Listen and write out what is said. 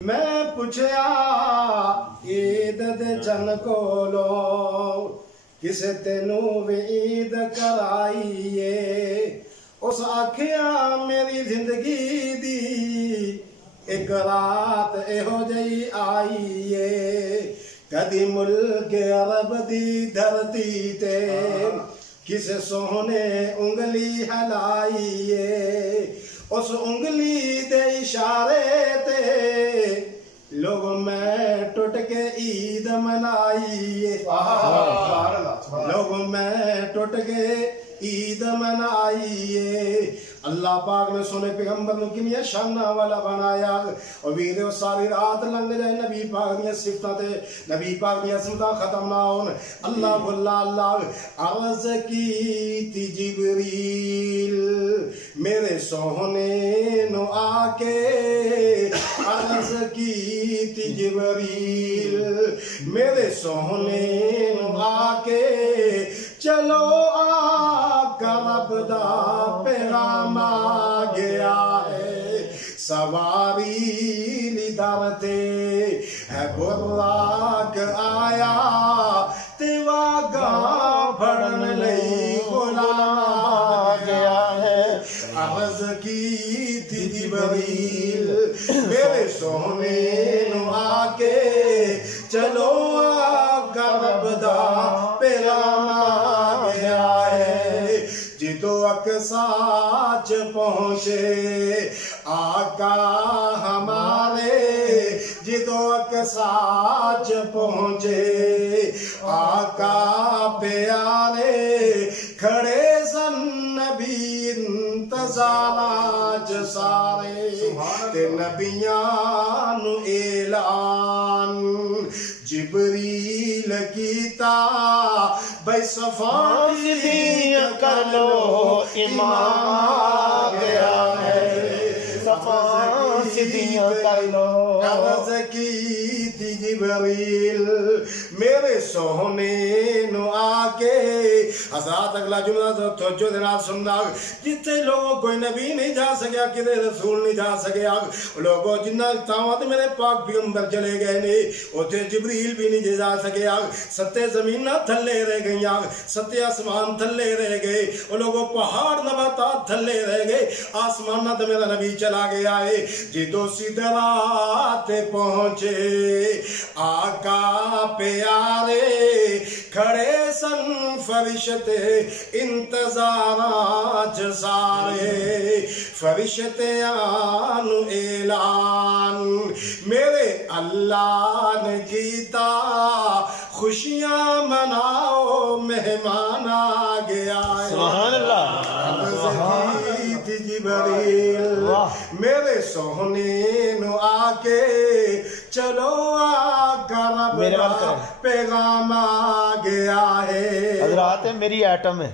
میں پوچھیا عید دے چن کولو کسے تینوں بھی عید کرائیے، اس آکھیا میری زندگی دی ایک رات ایہو جئی آئیے، کدی ملک عرب دی دھرتی تے کسے سونے انگلی ہلائیے، اس انگلی دے اشارے تے لوگ میں ٹوٹ کے عید منائیے، لوگ میں ٹوٹ کے عید منائیے۔ اللہ پاک نے سونے پیغمبر نے کنیا شانہ والا بنایا اور ویڈیو ساری رات لنگ جائے نبی پاک دیا صفتہ تے نبی پاک دیا صفتہ ختم نہ ہون۔ اللہ اللہ عرض کی تھی جبریل میرے سونے نو آکے، عرض کی تھی جبریل میرے سونے نو آکے، چلو آقا رب دا پیغام آ گیا ہے، سواری لیدارتے ہے براق آیا، تے واگا بڑھن لئی غلام آ گیا ہے۔ عرض کی تھی جبریل میرے سونے نو آکے، چلو آقا رب دا پیغام آ گیا ہے، جدو اقصاچ پہنچے آقا ہمارے، جدو اقصاچ پہنچے آقا پیارے، کھڑے سن نبی انتظاراج سارے، تے نبیان اعلان جبریل کیتا، بھائی صفان صدیق کر لو امام آ گیا ہے، صفان صدیق کر لو۔ عرض کی تھی جبریل میرے سونے نو آکے، حضرات اگلا جملہ توجہ دینا سننا، جتے لوگوں کوئی نبی نہیں جا سکیا، کدے رسول نہیں جا سکیا، لوگوں جنہ تاوت میرے پاک پیغمبر چلے گئے نے، اوتھے جبریل بھی نہیں جا سکیا، ستے زمینہ تھلے رہ گئیاں، ستے آسمان تھلے رہ گئے، وہ لوگوں پہاڑ نباتات تھلے رہ گئے، آسمانہ تو میرا نبی چلا گیا ہے۔ جدو سدرات پہنچے آقا پیارے، کھڑے سن فرشتے انتظاراج سارے، فرشتیان اعلان میرے اللہ نے کیتا، خوشیاں مناؤ مہمان آ گیا ہے۔ سبحان اللہ۔ عرض کی تھی جبریل میرے سونے نو آکے، چلو آقا رب دا پیغام آ گیا ہے۔ حضرات میری ایٹم ہے۔